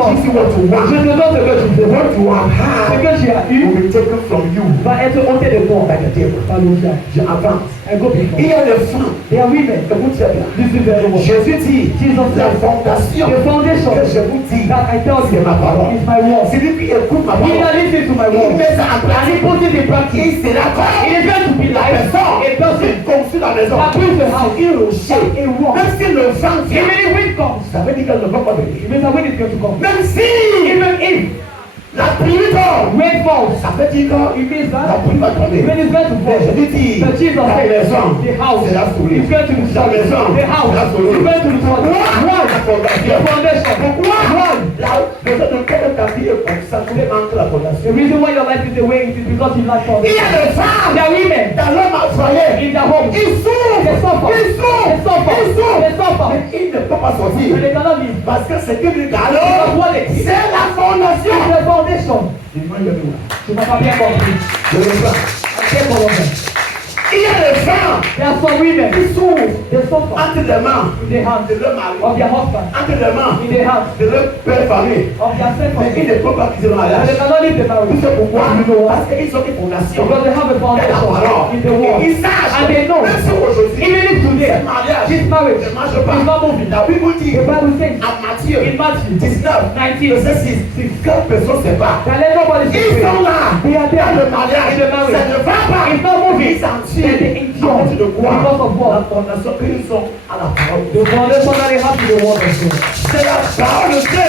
conséquence. Je te donne ce que tu veux. Ce que tu as eu va être ôté de toi par le diable. J'avance. I go before. Il y a des femmes. There are women. Écoute très bien. This is very well. Jésus dit, Jesus la said, fondation the foundation que je vous dis, that I tell c'est you ma parole. is my word. Celui qui écoute ma He parole, that listens to my il word met ça en and he pratique. puts it in practice. Il sera comme It is going to be la like personne a person qui construit la maison. that builds a house. Il rocher. A rock. Même si le vent vient, Even if wind comes, ça veut dire qu'elle ne va pas venir. it means that wind is going to come. Même si Even if la pluie tombe, rain falls, ça veut dire que it means la that pluie va tomber. rain is going to Mais je fall. te dis, But Jesus la said, maison, the house c'est la folie. is going to be La maison, the house la is folie. going to be falling. Pourquoi la The fondation? foundation. Pourquoi Why? la maison de quelle ta vie est concentrée entre la The fondation? reason why your life is the way it is because you lack Il y foundation. a des femmes There are women dans l'homme à foyer. in their home. Ils souffrent. They suffer. Ils souffrent. They suffer. Ils souffrent. They suffer. Mais ils ne peuvent pas sortir. And they cannot live. Parce que c'est que Because alors, what they see c'est la is fondation. the foundation. Dis-moi, il y a des Tu n'as pas bien compris. Je le vois. I can't follow them. Il y a des femmes There are some women qui souffrent they suffer entre les mains in the hands de leur mari, of their husband, entre les mains in the hands de leur père famille. of their Mais ils second. ne peuvent pas quitter le And mariage. they cannot leave the Tout marriage. c'est pourquoi? You know why? Parce qu'ils ont une fondation. Because they have a foundation in the world. Ils sachent. And they know. Même si aujourd'hui, Even if today, ce mariage this marriage ne marche is pas. not moving. La Bible dit The Bible says à Matthieu in Matthew 19, 19, verset 6, si quatre personnes se séparent, that let nobody ils sont separate. là. They are Dans there. le mariage, In the marriage. ça ne va pas. It's not moving. Ils s'en They tirent. endure. À cause de quoi? Because of La what? fondation qu'ils sont à la parole. The foundation that they have is the word of God. C'est la parole de Dieu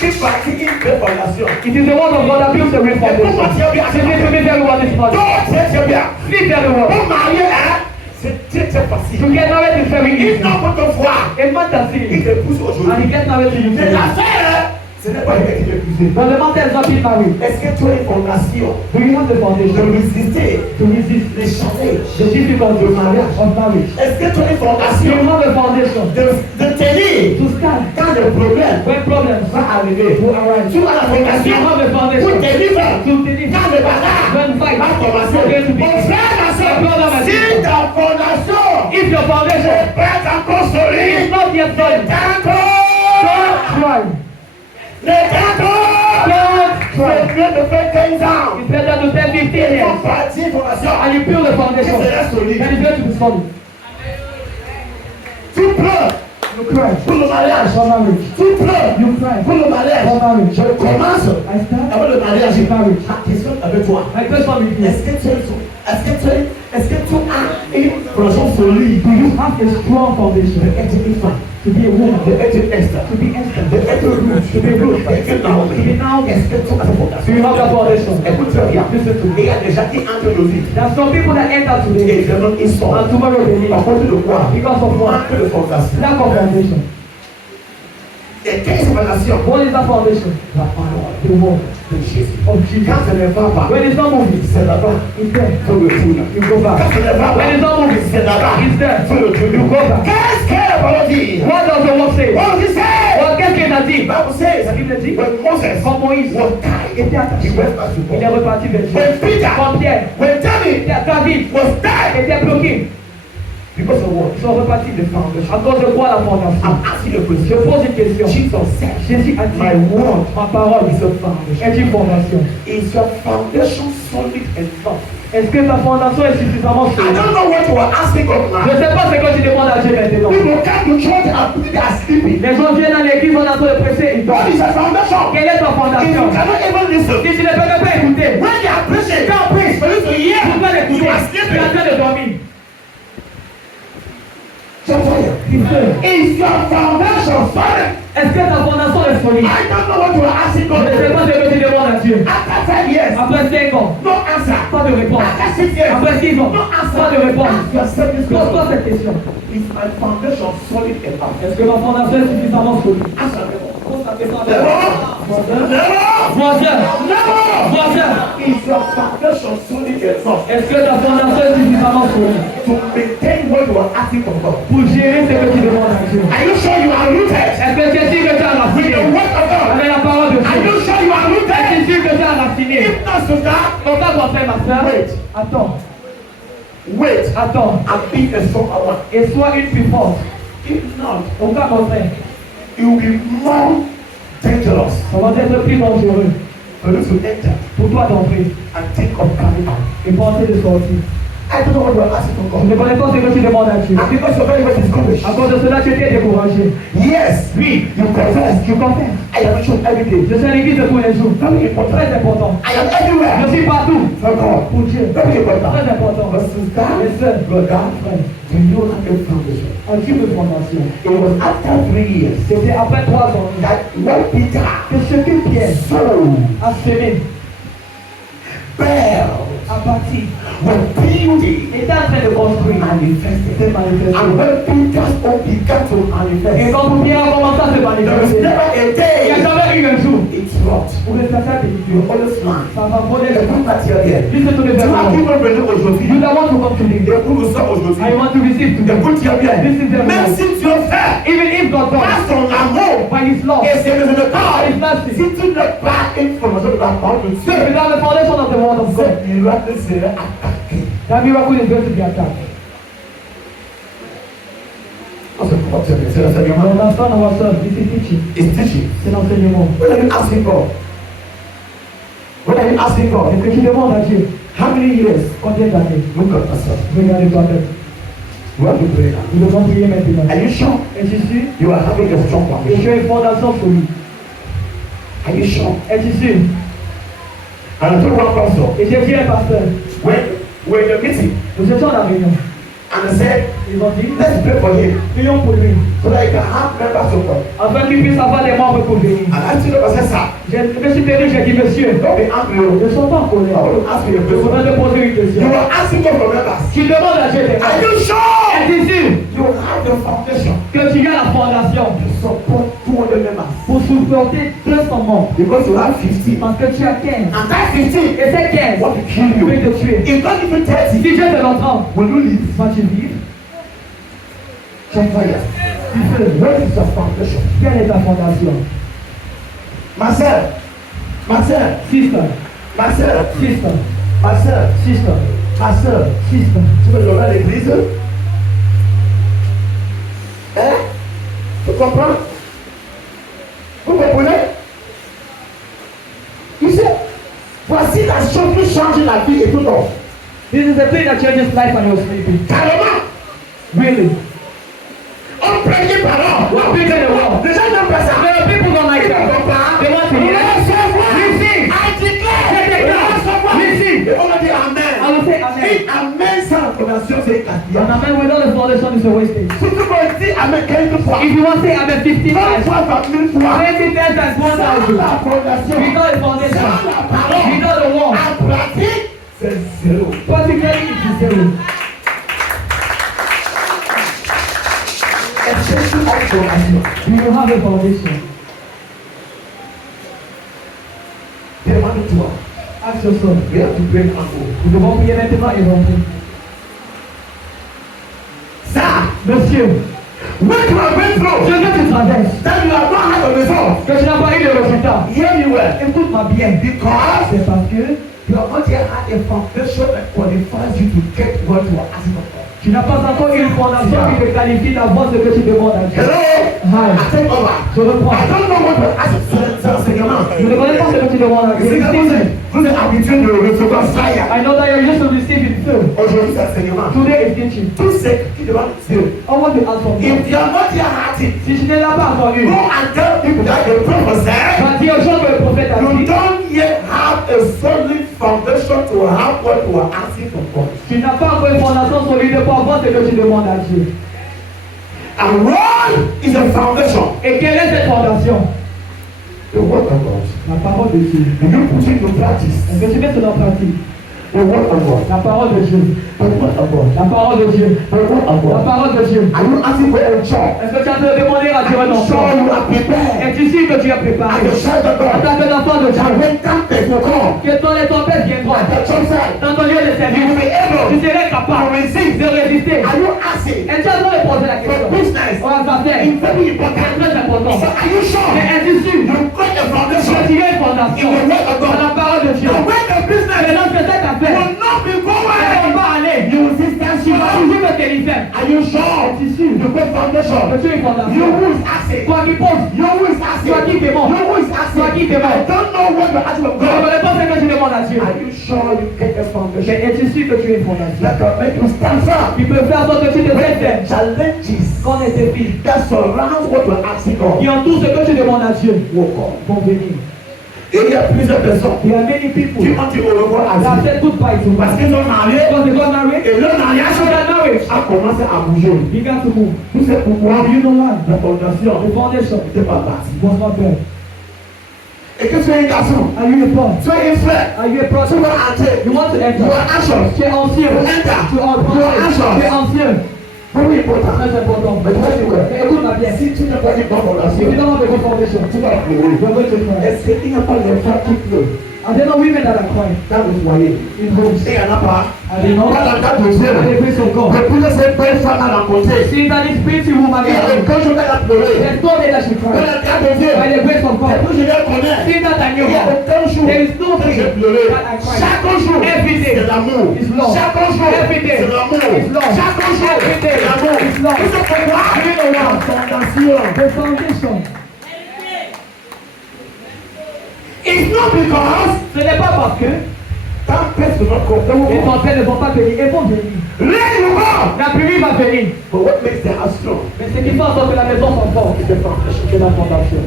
qui bâtit une vraie fondation. It is the word of God that builds a real foundation. Listen to me very well this morning. Donc, c'est bien. Sleep very well. Pour marier, hein, c'est très facile. To get married is very Ils easy. n'ont pas de foi. A man can see Ils it, te poussent and aujourd'hui. he gets married to you. Mais l'affaire, ce n'est pas lui qui te pousse. But the man tells not being married. Est-ce que tu as une fondation Do you have the de foundation résister to resist les challenges the difficulty of marriage? Est-ce que tu as une Do you fondation have a foundation de tenir to stand quand le problème when problems va arriver? will arise? Tu as la Do you fondation have a pour foundation délivrer to deliver quand le bagarre when fight va is commencer? going to be? Mon frère, ma soeur, si ta fondation If your foundation n'est pas encore is solide, not yet solid, d'accord, don't try. n'est d'accord, c'est mieux de faire 15 ans. It's better to spend 15 Ils years vont bâtir une fondation and you build a qui foundation sera and solide. it's going to be solid. Tu pleures You cry pour le mariage. for marriage. Tu pleures You cry pour le mariage. for marriage. Je commence I start avec le mariage. with marriage. Ma question avec toi. My question with you. Est-ce que tu as une fondation solide? Do you have a strong foundation Être une femme, to be a woman, être une Esther, to be Esther, être Ruth, to be Ruth, être Naomi. to be Naomi? Est-ce que tu as une Do fondation? you have that foundation? Écoute très bien. Listen to Il me. y a des gens qui entrent dans vie. There are some people that enter today Et demain ils sortent. and tomorrow they À leave cause de quoi? because of what? Manque de fondation. Lack of foundation. Et quelle est cette fondation? What is that foundation? La parole The word de Jésus. of Jesus. Quand ce n'est pas, When it's not moving, c'est là-bas. it's there. Faut le tourner. You go Quand back. ce n'est pas, When it's not moving, c'est là-bas. it's there. Faut le tourner. You go back. Qu'est-ce que la parole dit? What does the word say? Oh, il sait. Well, qu'est-ce qu'il a dit? Bible says La Bible dit, when Moses quand Moïse was tied, était attaché, he went back to il est God. reparti vers Dieu. When Peter, Quand Pierre when David David was tied, était bloqué, because of what? ils sont repartis de foundation. À cause de quoi la fondation? I'm asking you a Je question. pose une question. Jesus said, Jésus a dit, my word ma parole is a foundation. est une fondation. Is your foundation solid enough? Est-ce que ta fondation est suffisamment I solide? don't know what you are asking God Je now. ne sais pas ce que tu demandes à Dieu maintenant. People come to church and they are sleeping. Les gens viennent à l'église, on a trop de pressé, ils What dorment. is a foundation? Quelle est ta If you fondation? cannot even listen, Si tu ne peux même pas écouter, when they are preaching, quand on prie, for you to hear, tu dois you l'écouter. are Tu es en sleeping. train de dormir. Il Is your foundation solid? Est-ce que ta fondation est solide? I don't know what you are asking Je God. ne sais pas ce que tu demandes à Dieu. After 5 years, Après 5 ans, no answer. pas de réponse. After 6 years, Après 6 ans, no answer. pas de réponse. Ask yourself this Pose-toi question. cette question. Is my foundation solid enough? Est-ce que ma fondation est suffisamment solide? Answer me. Pose ta question à Never. Voisin. Never. Voisin. Never. Voisin. Is your foundation solid enough Est-ce que ta fondation est suffisamment solide to maintain what you are asking from God? pour gérer ce que tu demandes à Dieu? Are you sure you are rooted Est-ce que tu es sûr que tu as with raffiné the word of God? avec la parole de Are Dieu? you sure you are Est-ce rooted? que tu es sûr que tu as raffiné? If not to that, Donc ça doit faire ma soeur. Wait. Attends. wait Attends. and be a strong one. Et sois une plus forte. If not, Au cas contraire, you will be more dangerous Ça va être plus dangereux for you to enter pour toi d'entrer and think of coming out. et penser de sortir. I don't know what you are asking for Je ne God. connais pas ce que tu demandes à Dieu. And because you're very much discouraged. À cause de cela, tu étais découragé. Yes, Oui, you confess. tu confesses. I am church every day. Je suis à l'église de tous les jours. Very important. Très important. I am everywhere. Je suis partout. For God. Pour Dieu. Very important. Très important. But sister, Mais seul, brother, frère, do you have a foundation? un type de fondation. It was after 3 years C'était après 3 ans that what Peter que ce que Pierre sold, a semé, built, a bâti, was building, était en train de construire. manifested. C'est manifesté. And when Peter's own began to Et manifest, quand Pierre a commencé à se there was manifester, never a il n'y a day jamais eu un jour it's rot. où le Satan est You Dieu. always lie. Ça va voler. The fact that you're here. Listen to me Tu very vas well. qui veut venir You aujourd'hui? don't want to come to me. Écoute nous ça aujourd'hui. I want to receive today. Écoute-toi bien. Listen very Même well. si tu as fait Even if God par does, son amour by His love, et ses by His résultats, mercy, si tu n'as pas une formation de la parole de Dieu, without the foundation of the word of God, ce miracle sera attaqué. that miracle is going to be attacked. On se comprend bien, c'est On l'enseignement. understand ourselves. This is teaching. It's teaching. C'est l'enseignement. What are you asking for? What are you asking for? Est-ce que tu demandes à Dieu How many years? combien d'années? Look at yourself. Regardez toi-même. You have to pray now. Nous devons prier maintenant. Are you sure Es-tu sûr? you are having a strong Et foundation? tu as une fondation solide. Are you sure? Es-tu sûr? And I told one pastor, Et j'ai dit à un pasteur, when the meeting, nous étions à la réunion. and I said, Ils ont dit, let's pray for him prions pour lui, so that he can have members of God. afin qu'il puisse avoir des membres pour venir. And I told him, I said, sir, Je me suis tenu, j'ai dit, monsieur, don't be angry. ne sois pas en I colère. want to ask you a Je question. voudrais te poser une You question. are asking God for members. Tu demandes à Dieu des Are membres. you sure Es-tu sûr you have the foundation que tu as la fondation to support 200 members? pour supporter 200 membres? Because you have 50. Parce que tu as 15. And that 50 Et ces 15 want to kill peut you. te tuer. If God give you 30, Si Dieu te donne 30, will you leave? vas-tu vivre? Check fire. Tu fais. What is your foundation? Quelle est ta fondation? Ma soeur, ma soeur, Sister, ma soeur, sister, ma soeur, sister, ma soeur. sister. Tu veux donner à l'église? Hein? Tu comprends? Vous comprenez? Tu sais, voici la chose qui change la vie et tout le monde. This is the thing that changes life when you're sleeping. Carrément, Really. on prêche parole. What people in the world? Les gens n'aiment pas ça. There are people don't like that. They want to hear. Receive. I declare. I declare. Receive. Et on va dire Amen. I will say amen. Et Amen sans fondation, c'est An gaspillage. amen without the foundation is a wastage. Si tu peux dire Amen 15 fois, If you want to say amen 50 20 times, fois, 20 000 fois, 20 times times sans 1,000. la fondation, Without the foundation, sans la parole, without the word, en pratique, c'est zéro. practically it is zero. Est-ce que tu as une fondation? You will have a foundation. Demande-toi. Ask yourself. We have to break and go. Nous devons prier maintenant et rentrer. Ça, Monsieur, when you are going through, ce que tu traverses, that you have not had a result, que tu n'as pas eu de résultat, hear me well. écoute-moi bien. Because C'est parce que you have not yet had a foundation that qualifies you to get what you are asking for. tu n'as pas encore une fondation qui te qualifie d'avoir ce que tu demandes à Dieu. Hello? Hi. I take over. Je reprends. I don't know what to ask for enseignement. Je ne connais pas ce que tu demandes à Dieu. Vous êtes habitué de recevoir fire. I know that you're used to receiving food. Aujourd'hui, c'est enseignement. Today is teaching. Tout ce qui demande Dieu. I want to ask for If you are not yet had it, Si je ne l'ai pas encore eu, go and tell people that the prophesy. va dire aux gens que le prophète a You dit, don't yet have a solid foundation to have what you are asking for God. tu n'as pas encore une fondation solide pour avoir ce que tu demandes à Dieu. And what is a foundation? Et quelle est cette fondation? The word of God. La parole de Dieu. And you put it into practice. Est-ce que tu mets cela en pratique? The word of God. La parole de Dieu. The word of God. La parole de Dieu. The word of La God. parole de Dieu. Are you asking for a job? Est-ce que tu as de demander à Dieu un I'm enfant? sure you are prepared. Es-tu sûr que tu es As préparé? a child of En God. tant qu'enfant de That Dieu, when tempest will come, que dans les tempêtes viendront, at the church side, dans ton lieu de you will service, be able tu serais capable to resist. de résister. Are you asking Et tu as besoin de poser la for question. business? On va faire. It's very C'est important. très important. So are you sure Mais es-tu sûr you've got a que foundation tu as une in fondation the word of dans la God? parole de Dieu? And when the Et business lorsque cette affaire will not be ne va going, pas aller, you will see stand tu vas sure. toujours me délivrer. Are you sure? Es-tu sûr? The good foundation. Que tu es une You fondation. who is asking. Toi qui poses. You who is asking. Toi qui demandes. You who is asking. Toi qui demandes. I don't know what you're asking of Je ne God. connais pas ce que tu demandes à Dieu. Are you sure you get a foundation? Mais es-tu sûr que tu es une fondation? That can make you stand firm. Qui peut faire en sorte que tu te When the règles. challenges Quand les défis that surround what you're asking qui of entourent ce que tu demandes à Dieu will come. vont venir. Et il y a plusieurs personnes Il y a many people qui ont dit au revoir à that Dieu. said goodbye to Parce God. qu'ils sont mariés Because they got married. et leur mariage After that marriage, a commencé à bouger. began to move. Tout c'est pourquoi You know why? la fondation The foundation n'était pas partie. was not there. Et que tu es un garçon, Are you a boy? tu es un frère, Are you a tu brother? vas entrer. You want to Tu enter? es anxious. Tu es ancien. Tu enter. Tu es ancien. Tu es ancien. Very important. Très important. Mais tu vas dire quoi? Mais écoute ma bien. Si tu n'as pas une bonne If you fondation, don't have a good foundation, tu vas pleurer. you're going to cry. Est-ce qu'il n'y a pas les femmes qui pleurent Are there no women that are crying dans le foyer? in homes? Et il n'y en a pas. Are there not? Pas dans le cadre de Dieu. By the grace of God. Depuis que cette belle femme a rencontré, See that this pretty woman il y a here. aucun jour qu'elle a pleuré. There's no day that she Dans cried. le cadre de Dieu, By the grace of God. depuis que je la connais, See that I il knew n'y a her. aucun jour There is no que day j'ai pleuré. that I cried. Chaque jour, Every day c'est l'amour. is love. Chaque jour, Every day c'est l'amour. is love. Chaque jour, Every day c'est l'amour. is love. Et c'est pourquoi You know la what? fondation. The foundation. It's not because Ce n'est pas parce que tempête sur notre côté. les tempêtes ne vont pas venir. Elles vont venir. Rain will come. La pluie va venir. But what makes the house strong Mais ce qui fait en sorte que la maison soit forte, is the foundation. c'est la fondation.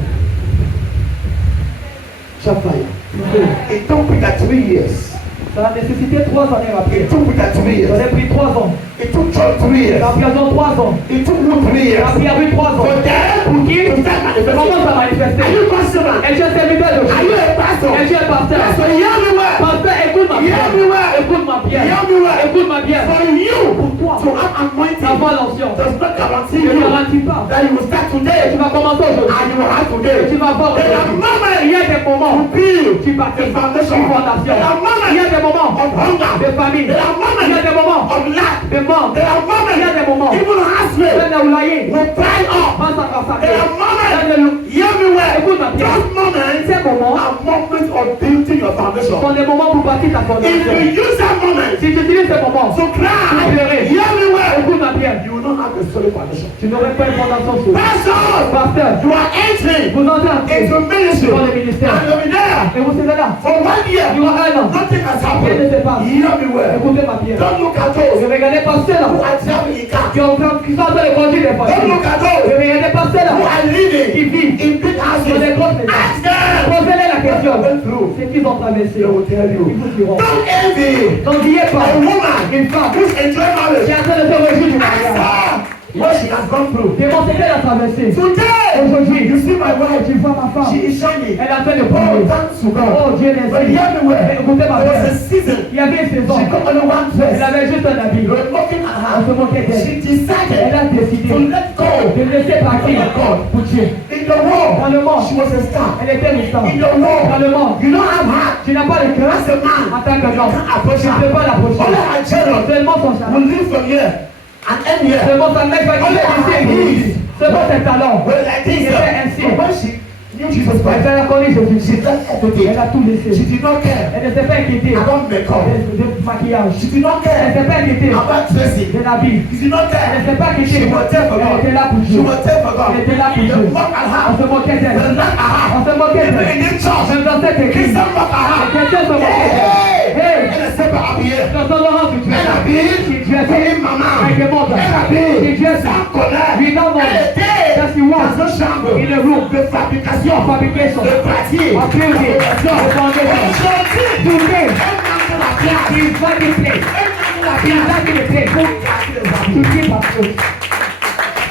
Shafaya. Okay. It took Peter 3 years. Ça a nécessité 3 années après. It took Peter 3 Ça years. a pris 3 ans. It took John 3 years. Ça a pris environ 3 ans. It took Luke 3 Ça a years. pris avec 3 ans. For them Pour qui? to start manifesting. Comment ça manifester? Are you concerned? Elle est serviteur de Are you Dieu. a pastor? Elle est pasteur. That's why hear me well. Pasteur, écoute ma Hear pierre. me well. Écoute ma pierre. Hear me well. Écoute ma pierre. For you Pour toi, to have anointing avoir l'onction. does not guarantee Ne you garantit pas that you will start que tu today vas commencer aujourd'hui. and you will have Et today. tu vas voir There are aujourd'hui. moments Il y a des moments to build tu bâtis the foundation. une fondation. There are moments Il y a des moments of hunger. de famine. There are Il y a moments des moments of lack. de manque. There are moments Il y a des moments even husband même là où la yé will dry up. pense à consacrer. There are moments, Écoute hear me well, ma pierre. those moments Ces moments are moments of building your foundation. sont des moments pour bâtir ta If fondation. you use that moment Si tu utilises ces moments to cry, pleurer. hear me well, écoute ma pierre, you will not have a solid foundation. tu n'aurais pas une fondation solide. Pastors, Pasteur, you are entering vous entrez into ministry dans le ministère. and you'll be there Et vous serez là. for 1 year. Il y aura 1 an. Nothing has Rien ne se happened. passe. Hear me well. Écoutez ma pierre. Don't look at Je those vais regarder pasteur là. who are traveling in cars. Qui sont en train de conduire des Don't voitures. look at Je those vais regarder pasteur who là. are Qui living vivent in big dans houses. des grosses maisons. Ask them. Posez-les la question. Went through. C'est qu'ils ont traversé. They will tell Ils you. vous diront. Don't envy N'enviez pas a woman une femme who's enjoying qui marriage. est en train de se réjouir du Ask mariage. her what she has gone through. Démontrez la traversée. Today, Aujourd'hui, you see my wife. tu vois ma femme. She is shining. Elle est en train de Oh, briller. thanks to God. Oh Dieu But merci. hear me well. Écoutez ma There was a pierre. season. Il y avait une saison. She got only one Elle dress. avait juste un habit. You were looking at On se her. moquait d'elle. She decided Elle a décidé to let go. de laisser partir pour Dieu. In the world, Dans le monde, she was a star. elle était une star. In the Dans world, le monde, you don't have heart. tu n'as pas le cœur As a man, en tant que you homme. can't approach Tu ne peux her. pas l'approcher. Only her children Seulement son chapeau. will live from here and end here. Seulement sa mec va quitter ici et ici. Seulement ses talents. Well, like this, Il était ainsi. but when she knew Jesus Elle Christ, a connu Jésus. she left everything. Elle a tout She laissé. did not care Elle ne s'est pas inquiétée about makeup. de maquillage. She did not Elle ne care s'est pas inquiétée about dressing. de l'habit. She did not Elle ne care. s'est pas She inquiétée. was there for Elle God. était là pour She Dieu. was there for God. Elle était là pour They Dieu. mock at On her. se moquait They d'elle. laugh at her. On se moquait Even d'elle. in this church, Même dans cette église, Christians mock at les her. chrétiens se moquaient d'elle. Hey! Elle est pas habillée. Dans son orange, tu Elle es habille. She dressed Hey, maman. like a mother. Elle habille. She dressed Sans colère. without Elle money. était That she was dans une chambre in a room de fabrication, of fabrication, de bâtir, of building, de of foundation. Aujourd'hui, Today, elle manque la place. he is finding place. Elle manque la He is place. finding a place Pour garder les to habits. keep her clothes.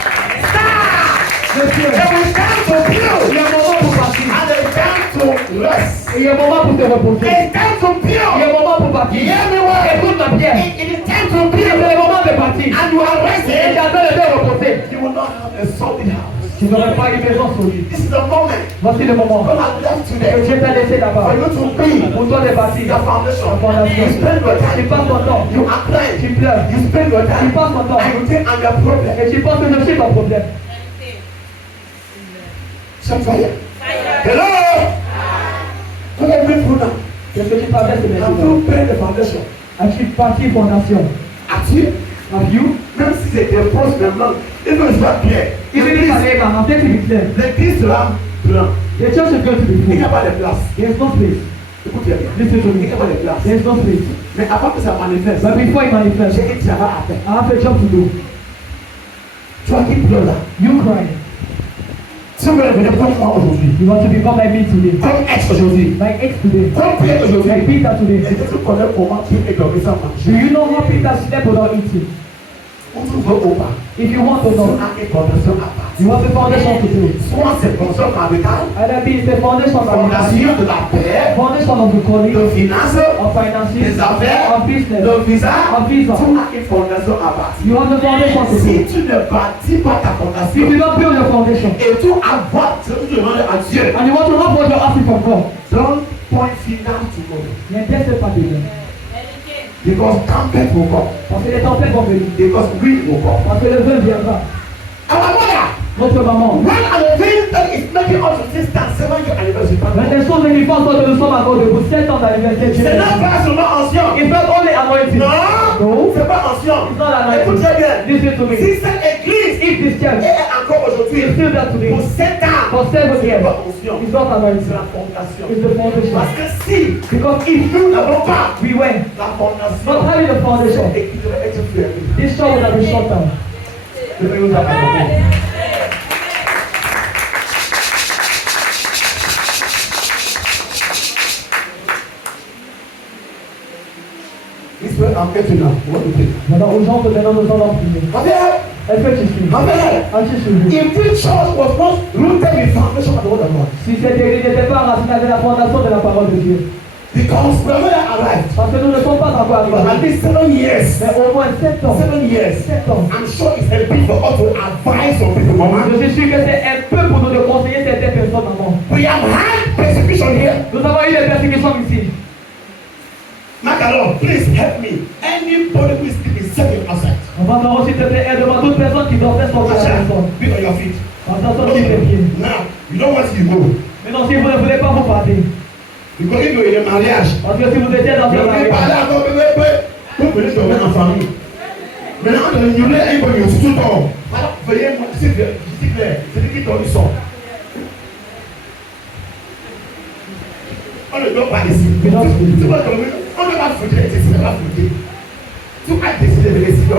Monsieur, It was time to il y build a un moment pour partir. and it's time to rest. Et il y a un moment pour te reposer. It's time to Il y a un build. moment pour partir. Hear me well. Écoute ma pierre. It is time to C'est build le moment de partir. and you are Et resting. tu as besoin de te reposer. You will not have a solid house. Tu n'aurais pas une maison solide. This is the moment Voici le moment God has left que today Dieu t'a laissé for là-bas. you to build Pour toi de bâtir your la foundation. fondation. You spend your Tu time. passes ton temps. You apply. Tu pleures. You spend your Tu time. passes ton temps. And you think I'm your problem. Et tu penses que je suis ton problème. Some fire. Hello. What have you been through now? Qu'est-ce que tu traverses Have maintenant? you built the foundation? As-tu bâti fondation? As you? Have you? même si c'était proche maintenant, il ne soit clair. Even if I say I'm going to be clear. L'église sera plein. The church is going to be Il n'y a full. pas de place. There is no space. Écoutez bien. Listen to Il me. n'y a pas de place. There is no space. Mais avant que ça manifeste, But before it manifests, j'ai un travail à faire. I have a job to do. Toi qui pleures là, You crying. si vous voulez venir comme moi aujourd'hui, You want to become like me today. comme ex aujourd'hui, Like X today. comme Pierre aujourd'hui, Like Peter today. est-ce que tu connais comment Pierre est dormi sans Do manger? you know how Peter slept without eating? Ou tu veux ou pas? If you want to Tu know, as une fondation à part. you want the foundation to do. Soit c'est fondation maritale, Either be the foundation of the fondation de la paix, foundation of the calling, de finances, of finances, des affaires, of business, de visa, of visa. tu as une fondation à bâtir. You have the foundation to do. Si tu ne bâtis pas ta If fondation you don't build your foundation et tu avoir ce que tu demandes à Dieu, and you want to have what you're asking from God, don't point final tomorrow. n'intercède pas de Dieu. Because tempête will come. Parce que les tempêtes vont venir. Because wind will come. Parce que le vent viendra. Our mother, Notre maman. one of the things that is making us resistant 7th anniversary. Mais des choses qui font en sorte que nous sommes encore debout. 7 ans d'anniversaire. C'est pas seulement ancien. It's not only anointing. Non, c'est pas ancien. It's not anointing. Écoutez bien. Listen to me. Si cette église If this church est encore aujourd'hui is still there today, pour 7 ans, for 7 c'est years, pas ancien. it's not C'est anointing. la fondation. It's the foundation. Parce que si Because if nous n'avons pas we went, la fondation, not having the foundation, cette église va être fermée. this show would have been shut down. Je vais vous apporter. This way I'm getting now. What do you think? Maintenant, aux gens de maintenant, nous allons prier. Amen. Est-ce que tu suis? Amen. As-tu suivi? If this church was not rooted in foundation of the word of God, Si cette église n'était pas enracinée avec la fondation de la parole de Dieu, because we have not arrived, parce que nous ne sommes pas encore but at arrivés, least 7 years, mais au moins 7 ans, 7 years, 7 ans, I'm sure it's a bit for us to advise some people, Mama. je suis sûr que c'est un peu pour nous de conseiller certaines personnes avant. We have had persecution here. Nous avons eu des persécutions ici. Magalon, please help me. Anybody who is sleeping, set him outside. On va voir s'il te plaît, aide devant toute personne qui doit faire sortir la Asha, personne. be on your feet. Attention sur les pieds. Now, you don't want to go. Mais non, si vous ne voulez pas vous parler, Because if you're in a mariage, parce que si vous étiez dans you un will parler mariage, encore bébé, pour venir tomber en famille. Maintenant, on te dit, un peu, il tout tort. Alors, veuillez moi, c'est clair, c'est lui qui t'en sort. On ne doit pas décider. Tu vas tomber, on ne va pas foutre, c'est pas foutre. Tu as décidé de décider.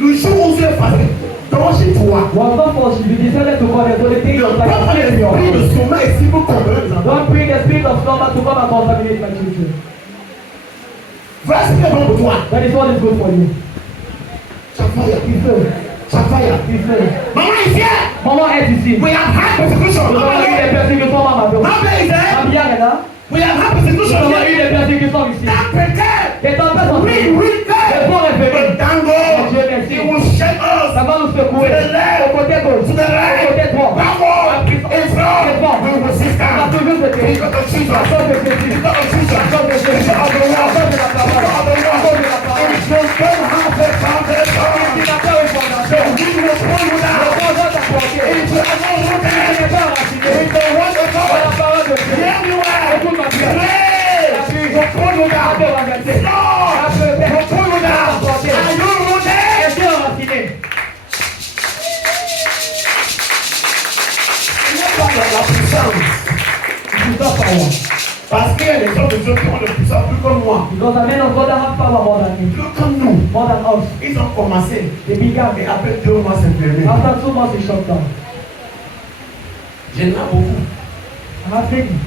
Le jour où tu es passé, dans chez toi, was not for you decided to call them to the things le of propre like esprit de sommeil, est si vous comprenez les enfants. don't bring the spirit of slumber to come and contaminate my children. Voilà ce qui est bon pour toi. That is what is good for you. Chafaya, Il fait, Chafaya. il fait. Maman is here. Maman est ici. We have had persecution. Nous avons Maman eu is des here. persécutions, maman. Maman is there. Ma bien, là. We have had Nous persecution avons eu here. des persécutions ici. That pretend. Les tempêtes sont We venues. Les vents there. révélés. But thank God. Dieu merci. It will shake us. Ça va nous secouer. Au côté gauche. To the right. Au côté droit. Backward. In front. We will sit On a down. toujours ce terrain. Because of Jesus. À cause de Jésus. Because of Jesus. À cause de Jésus. Because of the À word. cause de la parole. Because of the À cause de la word. parole. If you don't have a foundation, Il n'a pas une fondation. we will pull you Le down. fond doit t'apporter. If you are not Il rooted n'est pas enraciné. in the word of Dans la God, parole de Dieu. everywhere, Écoute ma prière. pray. We'll pull you down. Après renverser. Lord, Après we'll pull you down. apporter. Are you rooted? Est-ce enraciné? Il n'y a pas de la puissance. Il ne doit pas avoir. Parce qu'il y a des gens de Dieu qui ont de puissance plus comme moi, Because the men of God have power more than me. plus comme nous. More than us. Ils ont commencé. They began. Et après 2 mois, c'est fermé. After 2 months, it shut down. J'en ai beaucoup. I have taken.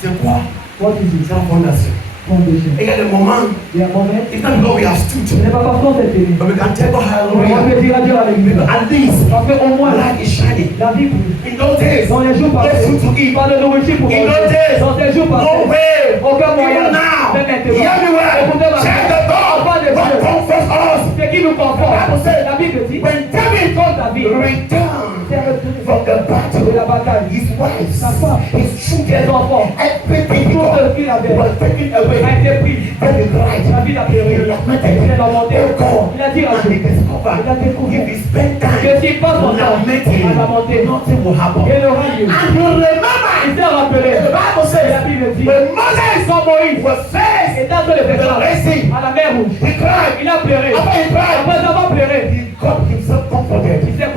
C'est quoi? What is it? C'est la fondation. Foundation. Et il y a des moments, Il y a un moment. it's not because we have Ce stood, n'est pas parce qu'on s'est tenu. but we can tell God On hallelujah. peut dire à Dieu alléluia. At least, Parce qu'au moins, light is shining. la vie brille. In those days, Dans les jours no passés, food to eat. pas de nourriture pour In manger. those days, Dans ces jours no passés, way. aucun moyen. Even now, Même maintenant. everywhere, Écoutez ma check prière. the door. Pas de What Dieu. comforts us? Ce qui nous conforte. The Bible says, La Bible dit, when David quand David returned s'est retenu from the de battle, la bataille, his wives, sa femme, his ses children, enfants, everything he tout got ce qu'il avait was taken a away. été pris. Then he cried. David a pleuré. Il Il a lamenté. Il a dit à and he Dieu, discovered il a découvert if he spent que time s'il passe son temps lamenting, à lamenter, nothing will happen. il aura lieu. And you remember, Il s'est rappelé. the Bible Et says, la Bible dit, when Moses quand Moïse was faced était en train de faire with the ça Red Sea, à la mer rouge, he cried. il a pleuré. After he cried, Après avoir pleuré, he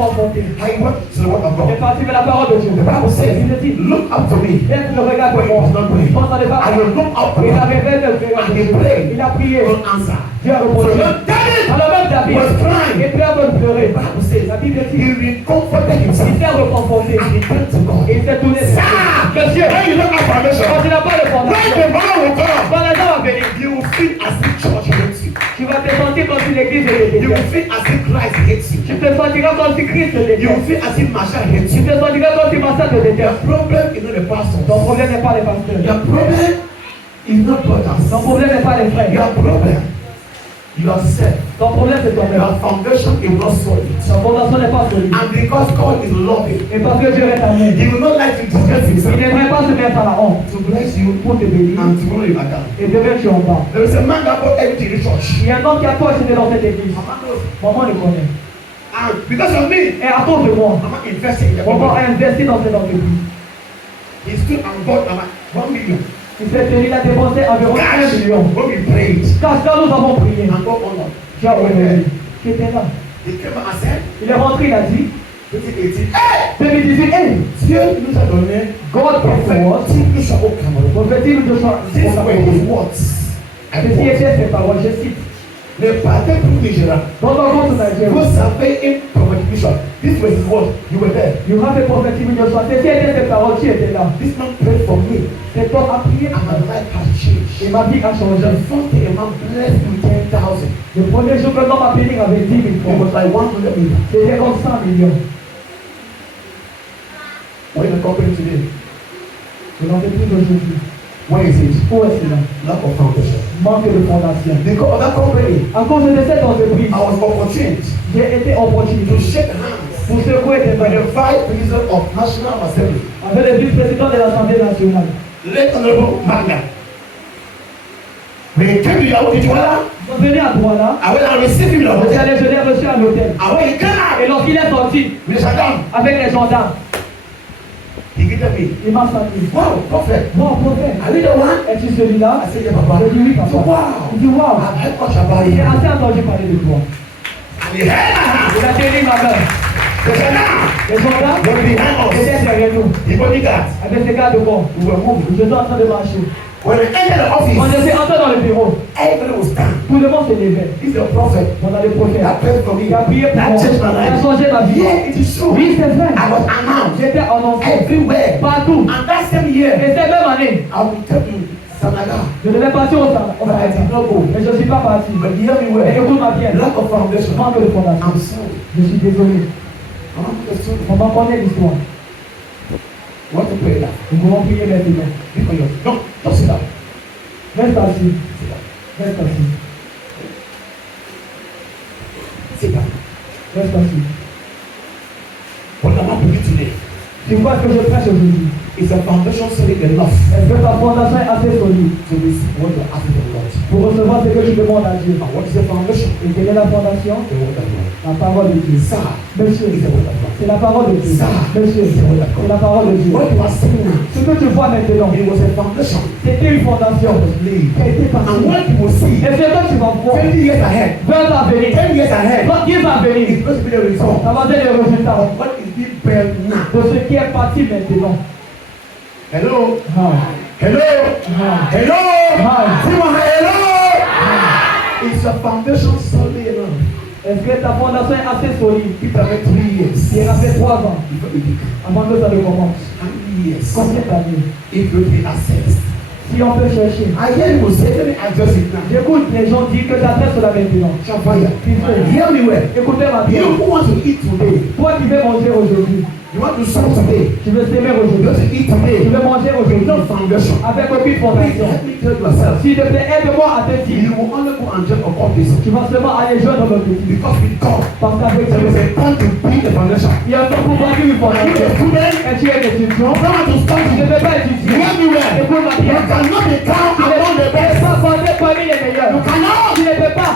confronté. I went to the word of Il est God. parti vers la parole de Dieu. The Bible says, Il dit, look up to me. laisse le regard de When he moi. was not praying. Quand on n'est pas I will look up to il him. avait fait le regard de And he Dieu. prayed. Il a prié. God answer. Dieu a So répondu. when David Alors même David was crying, était en train de pleurer. the Bible says, La Bible he dit, recomforted himself. il s'est reconforté. And he turned to God. Et il s'est tourné vers Dieu. Monsieur, When you don't have foundation, quand tu n'as pas de when fondation, the man will come, quand les gens vont venir, you will feel as if church hates you. tu vas te sentir comme si l'église était You will déteste. feel as if Christ hates you. Tu te sentiras comme si Christ te You will déteste. feel as if Masha hates Tu you. te sentiras comme si Massa te Your déteste. problem is not the pastor. Ton problème n'est pas les pasteurs. Your problem is not brothers. Ton problème n'est pas les frères. Your problem, yourself. Ton problème c'est toi-même. Your foundation is not solid. Ta fondation n'est pas solide. And because God is loving, Et parce que Dieu est amour, He will not like to disgrace il Himself n'aimerait pas se mettre à la honte to bless you pour te bénir and tomorrow you are down. et demain tu es en bas. There is a man that bought everything in the church. Il y a un homme qui a tout acheté dans cette église. Mama knows. Maman le connaît. And because of me, Et à cause de moi, Mama invested in the maman company. a investi dans cette entreprise. He stood and bought Mama 1 million. Il s'est tenu à dépenser environ 1 Cash. million. When we prayed Car quand nous avons prié, and God honored. tu as révélé. Qui était là. He came and said, Il est rentré, il a dit, 2018, hey! 2018, hey, Dieu nous a donné God came for us. prophétique Joshua au Cameroun. Prophétique de Joshua. These were his words. I Ceci quote. était ses paroles, je cite. Ne partez plus Nigeria. Dans un compte Vous Nigeria, savez une prophétique Joshua. This was his words. You were there. you have a prophétique de Joshua. Ceci était ses paroles, tu étais là. This man prayed for me Cet homme a prié and my life has changed. et ma vie a changé. The first day a man blessed me 10,000. Le premier jour que l'homme a béni avec 10 000 It francs, was like 100 million. c'était comme 100 millions. Where is the company today? Je n'en fais plus aujourd'hui. Where is it? Où est cela? Lack of foundation. Manque de fondation. Because of that company, À cause de cette entreprise, I was opportuned j'ai été to opportunité shake hands pour secouer des with mains the vice president of National Assembly. avec le vice-président de l'Assemblée nationale. Late Honorable Magna. When he came to Yahoo, did you know? Ils sont venus à Douala. I went and received him in the Je suis hotel. allé, je l'ai reçu à l'hôtel. And when he came Et out, lorsqu'il est sorti Mr. Adam, avec les gendarmes, he greeted me. il m'a salué. Wow, prophet. Bon, prophète, Are you the one? es-tu celui-là? I said, yeah, Papa. Je dis oui, He said, papa. wow. Il dit waouh, I've heard much about j'ai you. assez entendu parler de toi. And he held my hand. Il a tenu ma main. He said, now, Les gendarmes you're behind étaient us. derrière nous. The bodyguards, Avec ces gars de bord. we were moving. Je suis en train de marcher. When I entered the On office, était entré dans le bureau. everybody was down. Tout le monde se levait. He's a prophet. On a le prophète. That prayed for me. Il a prié pour That moi. changed my Il a life. changé ma vie. Yeah, it is true. Oui, c'est vrai. I was announced J'étais annoncé everywhere. partout. And that same year, Et cette même année, I will tell you, Sanaga, je devais partir au Sana. but I did not go. Mais je ne suis pas parti. But hear me Mais well. écoute-moi bien. Lack of foundation. Manque de fondation. I'm sorry. Je suis désolé. I'm not sorry. On m'en connaît l'histoire. Want to pray now? Nous pouvons prier maintenant. Because you don't sit down. Reste assis. Sit down. Reste assis. Sit down. Reste assis. What am I doing today? Tu vois ce que je prêche aujourd'hui? Is a foundation solid enough Est-ce que ta fondation est assez solide to receive what you're asking from God? pour recevoir ce que tu demandes à Dieu? And what is the foundation? Et quelle est la fondation? The word of God. La parole de Dieu. Sir, Monsieur, is the word of God. c'est la parole de Dieu. Ça. Monsieur, c'est la parole de Dieu. What you are saying now, Ce que tu vois maintenant, it was a foundation c'était une fondation that was laid. qui a été And passée. what you will see Et ce que tu vas voir 20 years ahead, 20 ans à venir, 10 years ahead, 30 ans à venir, it's going to be the result ça va être le résultat of what is being built now. de ce qui est parti maintenant. Hello? Ah. Hello? Ah. Hello? Ah. Simon, hello? Is a foundation solid enough? Est-ce que ta fondation est assez solide? It will take 3 years. Il a fait 3 ans Before you begin. avant que ça ne commence. How many years? Combien d'années? It will be assessed. Si on peut chercher. I hear you say, let me adjust it now. J'écoute les gens dire que j'adresse la maintenant. Shafaya. Hear me well. Écoutez-moi bien. You who want to eat today, Toi qui veux manger aujourd'hui, you want to sow today, tu veux s'aimer you aujourd'hui, want to eat tu today, veux manger with aujourd'hui, no foundation. avec aucune Please fondation. help me tell yourself. S'il te plaît, aide-moi à te dire. You will only go and jump upon this. Tu vas seulement aller joindre le petit. Because with God, Parce qu'avec there is Dieu, a time to build the foundation. il y a un temps pour bâtir une When you fondation. are a student, Et tu es étudiant. you don't want to start Tu ne it. peux pas étudier. Hear me well. Écoute-moi You bien. cannot be count Tu ne among the peux best. pas compter parmi les meilleurs. You cannot. Tu ne peux pas.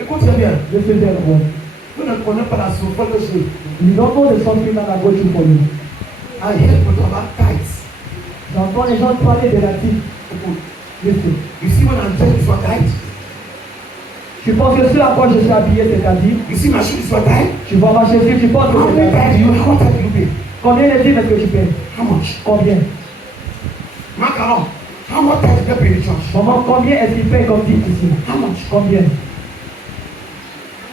Écoutez bien. Je suis bien bon. Vous ne connaissez pas la souffrance de Dieu. You don't know the something that I go through for you. I hear people talk about tithes. J'entends les gens parler de la tithe. Listen. You see when I'm telling you what tithe, Tu penses que ce à quoi je suis habillé, c'est-à-dire? You see my shoes is what time? Tu vois ma chaussure, tu penses que How many times do you pay? Combien de dîmes est-ce que tu payes? How much? Combien? Macaron. How much time do you pay the church? Maman, combien est-ce qu'il paye comme dîme ici? How much? Combien?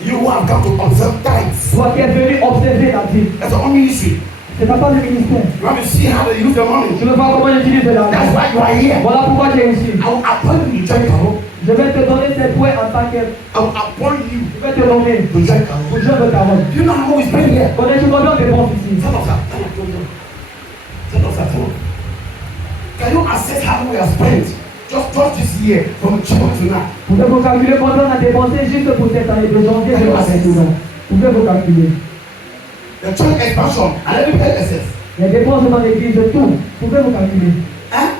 You have come to observe tithes. Toi qui es venu observer la dîme. That's the only ministry. C'est pas le ministère. You want to see how they use the money. Tu veux voir comment j'utilise l'argent. That's why you are here. Voilà pourquoi tu es ici. I will appoint you to join Caro. Je vais te donner cette points en tant que. I will appoint you Je vais te donner. to join Caro. Pour jouer ta robe. Do you know how much is paid here? Connais-tu combien de dépenses ici? Tell us that. Tell us that. Can you assess how we have spent just this year from June to now? Pouvez-vous calculer combien on a dépensé juste pour cette année de janvier de 2021? Pouvez-vous calculer? The church expansion and every SS. Les dépenses dans l'église de tout. Pouvez-vous calculer? Hein?